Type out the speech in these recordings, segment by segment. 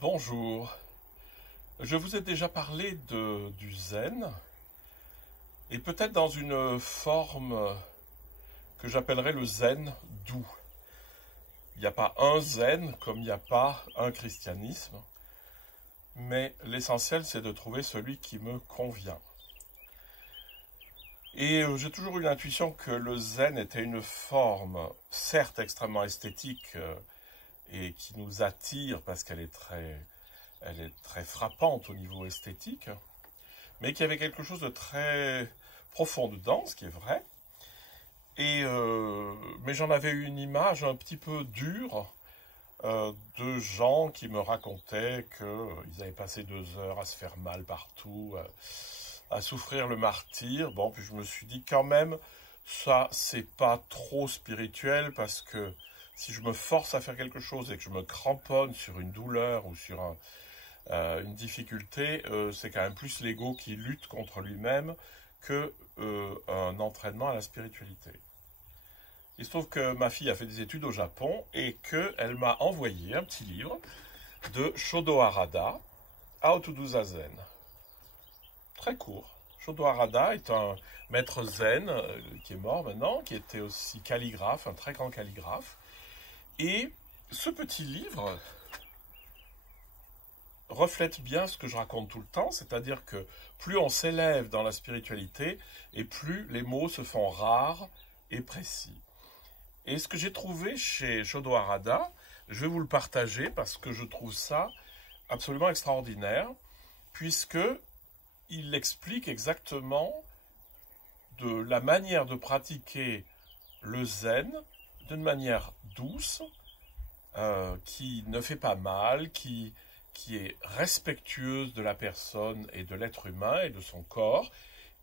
Bonjour, je vous ai déjà parlé du zen, et peut-être dans une forme que j'appellerais le zen doux. Il n'y a pas un zen comme il n'y a pas un christianisme, mais l'essentiel c'est de trouver celui qui me convient. Et j'ai toujours eu l'intuition que le zen était une forme, certes extrêmement esthétique, et qui nous attire parce qu'elle est très frappante au niveau esthétique, mais qu'il y avait quelque chose de très profond dedans, ce qui est vrai. Mais j'en avais eu une image un petit peu dure de gens qui me racontaient qu'ils avaient passé 2 heures à se faire mal partout, à souffrir le martyre. Bon, puis je me suis dit quand même, ça c'est pas trop spirituel parce que si je me force à faire quelque chose et que je me cramponne sur une douleur ou sur une difficulté, c'est quand même plus l'ego qui lutte contre lui-même que un entraînement à la spiritualité. Il se trouve que ma fille a fait des études au Japon et qu'elle m'a envoyé un petit livre de Shodo Harada, How to do Zazen. Très court. Shodo Harada est un maître zen qui est mort maintenant, qui était aussi calligraphe, un très grand calligraphe. Et ce petit livre reflète bien ce que je raconte tout le temps, c'est-à-dire que plus on s'élève dans la spiritualité, et plus les mots se font rares et précis. Et ce que j'ai trouvé chez Shodo Harada, je vais vous le partager parce que je trouve ça absolument extraordinaire, puisque il explique exactement de la manière de pratiquer le zen d'une manière douce, qui ne fait pas mal, qui est respectueuse de la personne et de l'être humain et de son corps,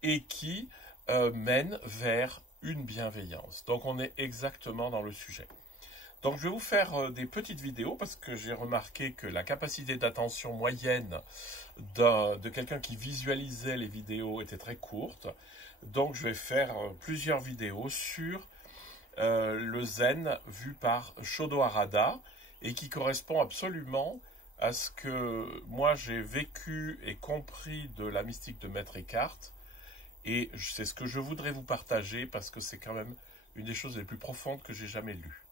et qui mène vers une bienveillance. Donc on est exactement dans le sujet. Donc je vais vous faire des petites vidéos parce que j'ai remarqué que la capacité d'attention moyenne de quelqu'un qui visualisait les vidéos était très courte. Donc je vais faire plusieurs vidéos sur le zen vu par Shodo Harada et qui correspond absolument à ce que moi j'ai vécu et compris de la mystique de Maître Eckhart, et c'est ce que je voudrais vous partager parce que c'est quand même une des choses les plus profondes que j'ai jamais lues.